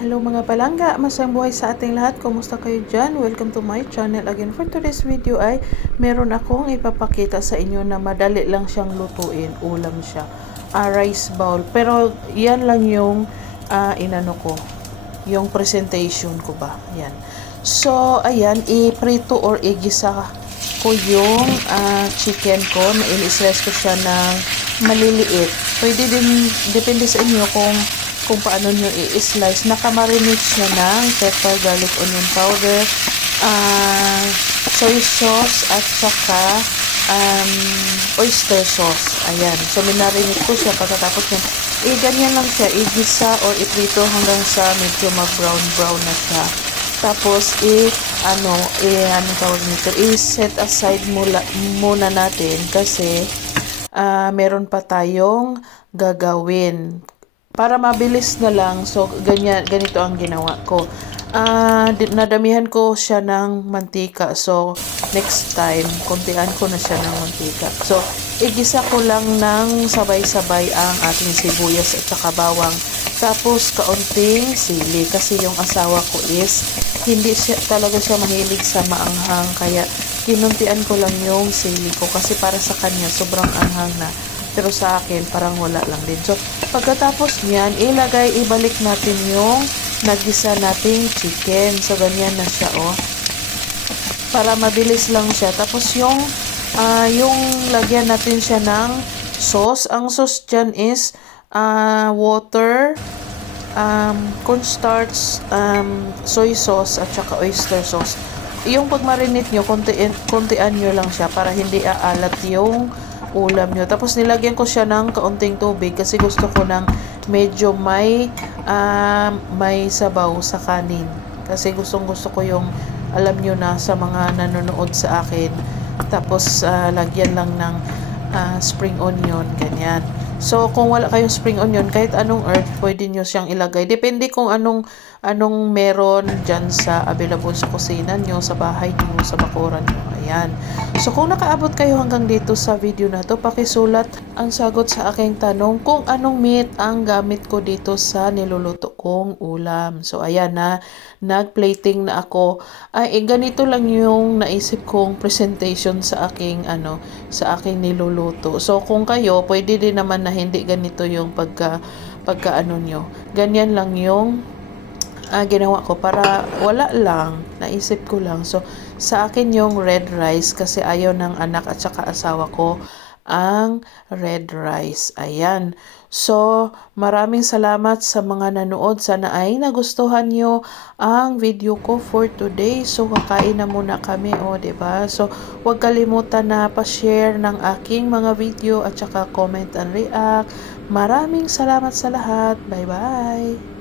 Hello mga palangga, masayang buhay sa ating lahat. Kumusta kayo dyan? Welcome to my channel again. For today's video ay meron akong ipapakita sa inyo na madali lang siyang lutuin. Ulam siya. Rice bowl. Pero yan lang yung inano ko. Yung presentation ko ba. Yan. So, ayan, i-prito or igisa ko yung chicken ko. In-slice ko siya ng maliliit. Pwede din, depende sa inyo kung paano nyo i-slice. Nakamarinate siya ng pepper, garlic, onion powder, soy sauce, at saka oyster sauce. Ayan. So, minarinate ko siya. Pagkatapos yun, ganyan lang siya. Igisa or iprito hanggang sa medyo mag-brown na siya. Tapos, anong tawag nito? I-set aside muna natin kasi meron pa tayong gagawin. Para mabilis na lang, so ganito ang ginawa ko. Nadamihan ko siya ng mantika. So, next time, kuntian ko na siya ng mantika. So, igisa ko lang ng sabay-sabay ang ating sibuyas at saka bawang. Tapos, kaunting sili. Kasi yung asawa ko is, hindi talaga siya mahilig sa maanghang. Kaya, kinuntian ko lang yung sili ko. Kasi para sa kanya, sobrang anghang na. Pero sa akin, parang wala lang din. So, pagkatapos niyan, ibalik natin yung nagisa nating chicken. So, ganyan na siya, oh. Para mabilis lang siya. Tapos, yung lagyan natin siya ng sauce. Ang sauce dyan is water, cornstarch, soy sauce, at saka oyster sauce. Yung pag-marinate nyo, kontian nyo lang siya para hindi aalat yung ulam nyo. Tapos nilagyan ko siya ng kaunting tubig kasi gusto ko ng medyo may sabaw sa kanin. Kasi gusto ko yung, alam nyo na sa mga nanonood sa akin. Tapos lagyan lang ng spring onion, ganyan. So kung wala kayong spring onion, kahit anong herb, pwede nyo siyang ilagay. Depende kung anong meron dyan sa available sa kusina nyo, sa bahay nyo, sa bakuran nyo. Ayan. So, kung nakaabot kayo hanggang dito sa video na to, pakisulat ang sagot sa aking tanong kung anong meat ang gamit ko dito sa niluluto kong ulam. So, ayan na, nag-plating na ako. Ganito lang yung naisip kong presentation sa aking niluluto. So, kung kayo, pwede din naman na hindi ganito yung pagka nyo. Ganyan lang yung ginawa ko para wala lang, naisip ko lang. So, sa akin yung red rice kasi ayaw ng anak at saka asawa ko ang red rice. Ayan. So, maraming salamat sa mga nanood. Sana ay nagustuhan nyo ang video ko for today. So, kakain na muna kami, diba? So, huwag kalimutan na pa-share ng aking mga video at saka comment and react. Maraming salamat sa lahat. Bye-bye!